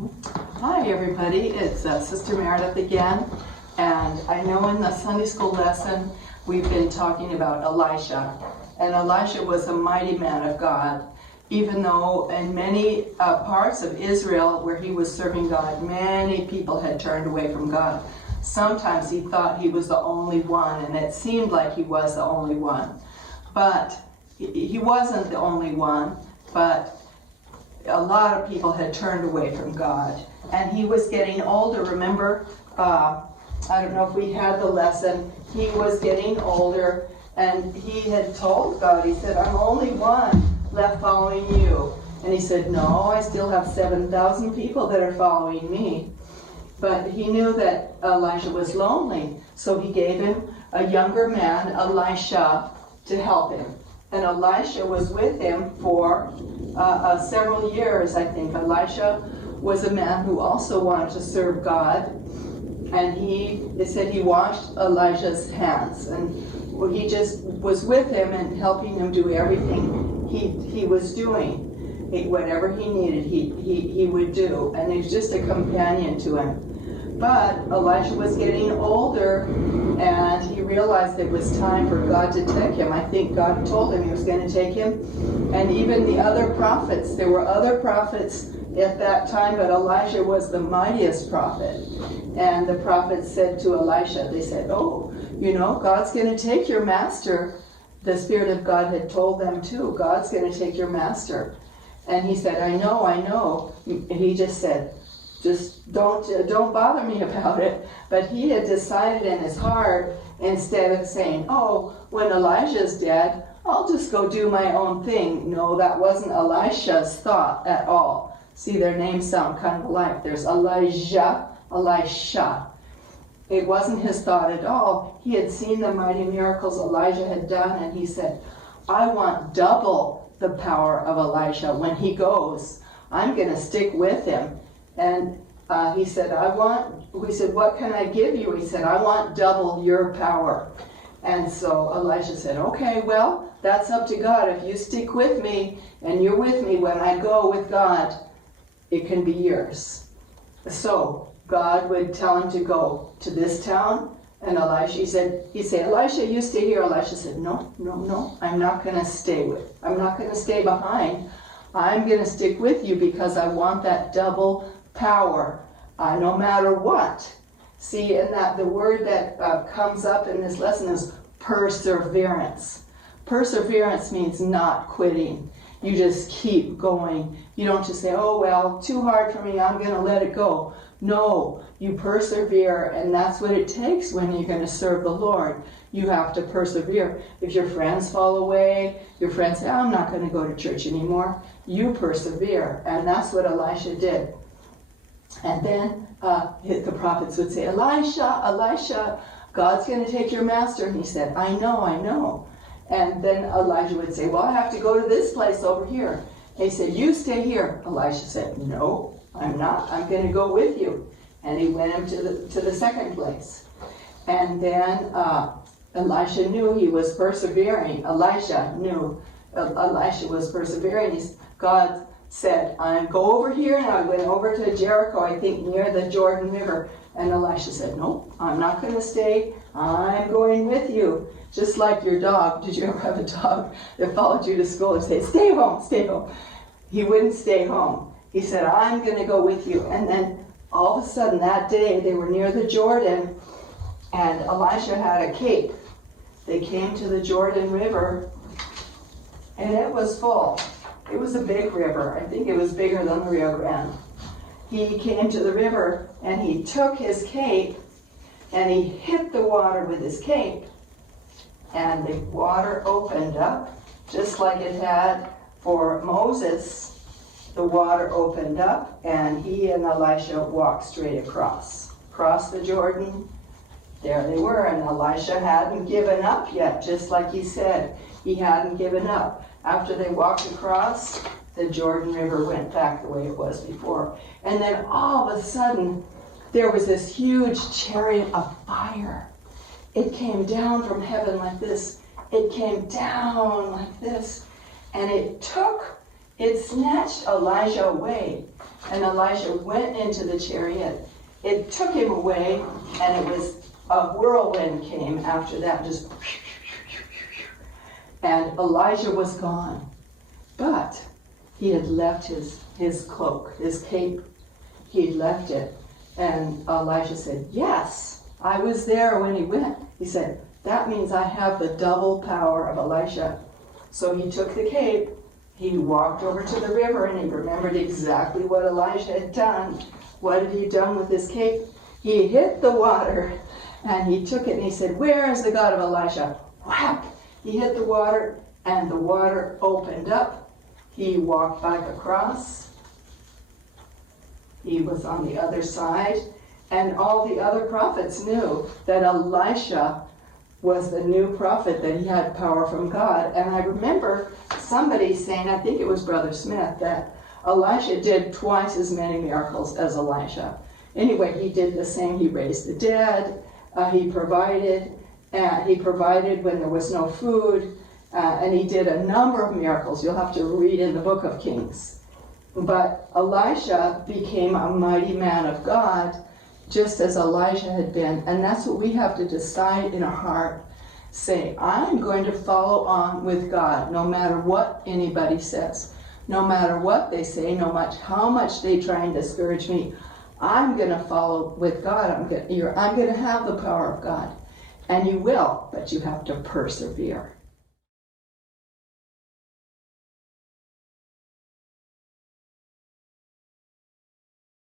Hi everybody, it's Sister Meredith again, and I know in the Sunday school lesson we've been talking about Elisha, and Elisha was a mighty man of God, even though in many parts of Israel where he was serving God, many people had turned away from God. Sometimes he thought he was the only one, and it seemed like he was the only one, but he wasn't the only one, but a lot of people had turned away from God. And he was getting older. Remember, I don't know if we had the lesson, he was getting older, and he had told God, he said, I'm only one left following you. And he said, no, I still have 7,000 people that are following me. But he knew that Elijah was lonely, so he gave him a younger man, Elisha, to help him. And Elisha was with him for several years, I think. Elisha was a man who also wanted to serve God. And they said he washed Elijah's hands. And he just was with him and helping him do everything he was doing. Whatever he needed, he would do. And he was just a companion to him. But Elisha was getting older, and he realized it was time for God to take him. I think God told him he was going to take him. And even the other prophets, there were other prophets at that time, but Elijah was the mightiest prophet. And the prophets said to Elisha, they said, oh, you know, God's going to take your master. The Spirit of God had told them too, God's going to take your master. And he said, I know. And he just said, just don't bother me about it. But he had decided in his heart, instead of saying, oh, when Elijah's dead, I'll just go do my own thing. No, that wasn't Elisha's thought at all. See, their names sound kind of alike. There's Elijah, Elisha. It wasn't his thought at all. He had seen the mighty miracles Elijah had done, and he said, I want double the power of Elisha. When he goes, I'm going to stick with him. And he said, we said, what can I give you? He said, I want double your power. And so Elisha said, okay, well, that's up to God. If you stick with me and you're with me when I go with God, it can be yours. So God would tell him to go to this town. And Elisha, he said, Elisha, you stay here. Elisha said, no, I'm not going to stay behind. I'm going to stick with you because I want that double power, no matter what. See, and that the word that comes up in this lesson is perseverance. Perseverance means not quitting. You just keep going. You don't just say, oh, well, too hard for me, I'm going to let it go. No, you persevere, and that's what it takes when you're going to serve the Lord. You have to persevere. If your friends fall away, your friends say, I'm not going to go to church anymore, you persevere. And that's what Elisha did. And then the prophets would say, Elisha, God's going to take your master. And he said, I know. And then Elijah would say, well, I have to go to this place over here. And he said, you stay here. Elisha said, no, I'm not. I'm going to go with you. And he went to the second place. And then Elisha knew he was persevering. Elisha knew Elisha was persevering. God said, go over here. And I went over to Jericho, I think near the Jordan River. And Elisha said, no, I'm not going to stay. I'm going with you. Just like your dog. Did you ever have a dog that followed you to school and say, stay home? He wouldn't stay home. He said, I'm going to go with you. And then all of a sudden that day, they were near the Jordan, and Elisha had a cape. They came to the Jordan River, and it was full. It was a big river. I think it was bigger than the Rio Grande. He came to the river, and he took his cape, and he hit the water with his cape, and the water opened up, just like it had for Moses. The water opened up, and he and Elisha walked straight across the Jordan. There they were, and Elisha hadn't given up yet, just like he said. He hadn't given up. After they walked across, the Jordan River went back the way it was before. And then all of a sudden, there was this huge chariot of fire. It came down from heaven like this. It came down like this. And it snatched Elijah away. And Elisha went into the chariot. It took him away, and it was a whirlwind came after that, just, and Elijah was gone. But he had left his cloak, his cape. He'd left it. And Elisha said, yes, I was there when he went. He said, that means I have the double power of Elisha. So he took the cape, he walked over to the river, and he remembered exactly what Elisha had done. What had he done with his cape? He hit the water, and he took it, and he said, where is the God of Elisha? Whap! He hit the water, and the water opened up. He walked back across. He was on the other side, and all the other prophets knew that Elisha was the new prophet, that he had power from God. And I remember somebody saying, I think it was Brother Smith, that Elisha did twice as many miracles as Elisha. Anyway, he did the same. He raised the dead. He provided when there was no food. And he did a number of miracles. You'll have to read in the book of Kings. But Elisha became a mighty man of God, just as Elijah had been. And that's what we have to decide in our heart. Say, I'm going to follow on with God, no matter what anybody says. No matter what they say, no matter how much they try and discourage me, I'm going to follow with God. I'm going to have the power of God. And you will, but you have to persevere.